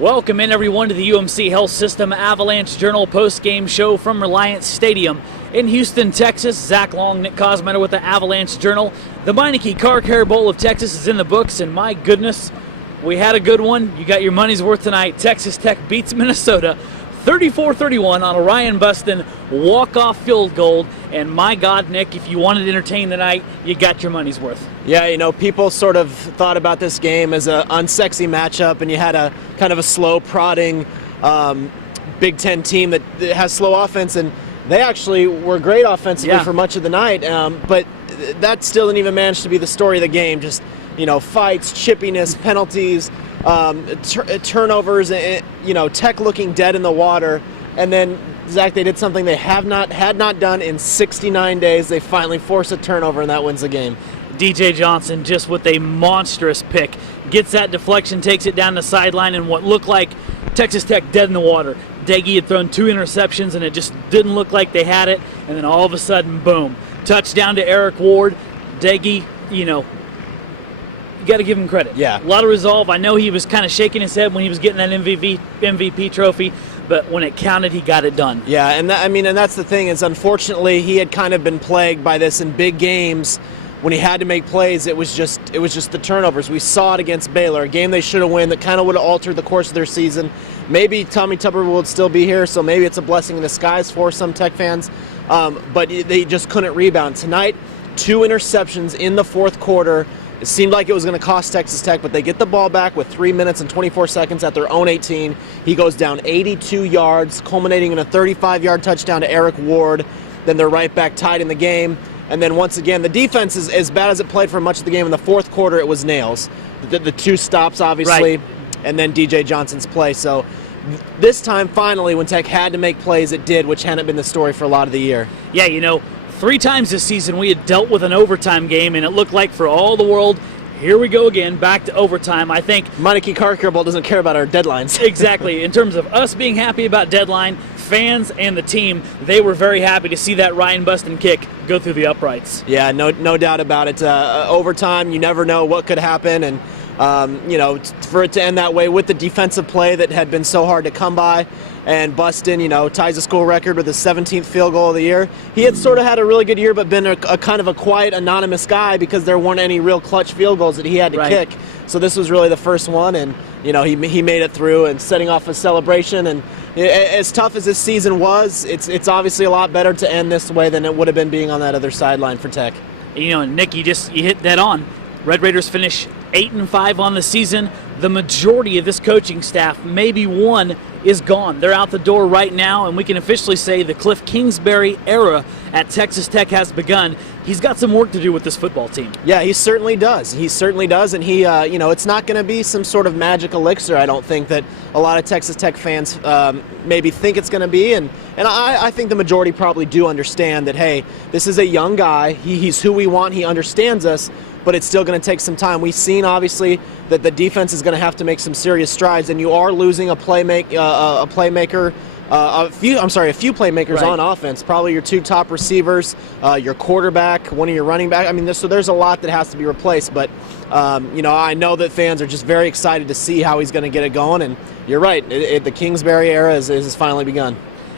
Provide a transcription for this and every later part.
Welcome in everyone to the UMC Health System Avalanche-Journal post-game show from Reliance Stadium in Houston, Texas. Zach Long, Nick Kosmeter with the Avalanche-Journal. The Meineke Car Care Bowl of Texas is in the books, and my goodness, we had a good one. You got your money's worth tonight. Texas Tech beats Minnesota 34-31 on a Ryan Buston walk-off field goal. And my God, Nick, if you wanted to entertain the night, you got your money's worth. Yeah, you know, people sort of thought about this game as an unsexy matchup, and you had a kind of a slow prodding Big Ten team that has slow offense, and they actually were great offensively for much of the night. But that still didn't even manage to be the story of the game. Just, you know, fights, chippiness, penalties, turnovers, you know, Tech looking dead in the water. And then, Zach, they did something they had not done in 69 days. They finally force a turnover, and that wins the game. DJ Johnson just with a monstrous pick. Gets that deflection, takes it down the sideline, and what looked like Texas Tech dead in the water. Deggy had thrown 2 interceptions, and it just didn't look like they had it. And then all of a sudden, boom. Touchdown to Eric Ward. Deggy, you know, you got to give him credit. Yeah. A lot of resolve. I know he was kind of shaking his head when he was getting that MVP trophy, but when it counted, he got it done. Yeah, and that's the thing is, unfortunately, he had kind of been plagued by this in big games. When he had to make plays, it was just the turnovers. We saw it against Baylor, a game they should have won that kind of would have altered the course of their season. Maybe Tommy Tuberville would still be here, so maybe it's a blessing in disguise for some Tech fans. But they just couldn't rebound. Tonight, 2 interceptions in the fourth quarter. It seemed like it was going to cost Texas Tech, but they get the ball back with 3 minutes and 24 seconds at their own 18. He goes down 82 yards, culminating in a 35-yard touchdown to Eric Ward. Then they're right back tied in the game. And then once again, the defense is as bad as it played for much of the game. In the fourth quarter, it was nails. The 2 stops, obviously, and then DJ Johnson's play. So this time, finally, when Tech had to make plays, it did, which hadn't been the story for a lot of the year. Yeah, you know, 3 times this season we had dealt with an overtime game, and it looked like for all the world, here we go again, back to overtime. I think Meineke Car Care Bowl doesn't care about our deadlines. Exactly. In terms of us being happy about deadline, fans and the team, they were very happy to see that Ryan Buston kick go through the uprights. Yeah, no doubt about it. Overtime, you never know what could happen, and you know, for it to end that way with the defensive play that had been so hard to come by, and Buston, you know, ties the school record with his 17th field goal of the year. He had sort of had a really good year, but been a kind of a quiet, anonymous guy because there weren't any real clutch field goals that he had to kick. So this was really the first one, and you know, he made it through and setting off a celebration. And as tough as this season was, it's obviously a lot better to end this way than it would have been being on that other sideline for Tech. You know, Nick, you hit that on. Red Raiders finish 8-5 on the season. The majority of this coaching staff, maybe one, is gone. They're out the door right now, and we can officially say the Cliff Kingsbury era at Texas Tech has begun. He's got some work to do with this football team. Yeah, he certainly does. He certainly does, and he, you know, it's not going to be some sort of magic elixir, I don't think, that a lot of Texas Tech fans maybe think it's going to be, and I think the majority probably do understand that, hey, this is a young guy. He's who we want. He understands us, but it's still going to take some time. We've seen, obviously, that the defense is going to have to make some serious strides, and you are losing a few playmakers on offense. Probably your 2 top receivers, your quarterback, one of your running back. I mean, so there's a lot that has to be replaced. But you know, I know that fans are just very excited to see how he's going to get it going. And you're right, the Kingsbury era has finally begun.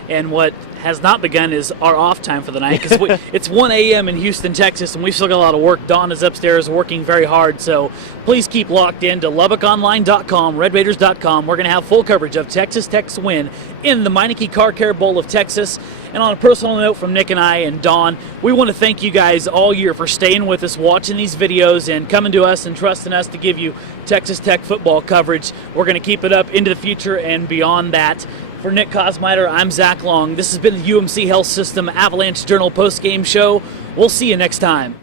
And what has not begun is our off time for the night, because it's 1 a.m. in Houston, Texas, and we've still got a lot of work. Dawn is upstairs working very hard, so please keep locked in to LubbockOnline.com, RedRaiders.com. We're going to have full coverage of Texas Tech's win in the Meineke Car Care Bowl of Texas. And on a personal note from Nick and I and Dawn, we want to thank you guys all year for staying with us, watching these videos, and coming to us and trusting us to give you Texas Tech football coverage. We're going to keep it up into the future and beyond that. For Nick Kosmeter, I'm Zach Long. This has been the UMC Health System Avalanche-Journal post-game show. We'll see you next time.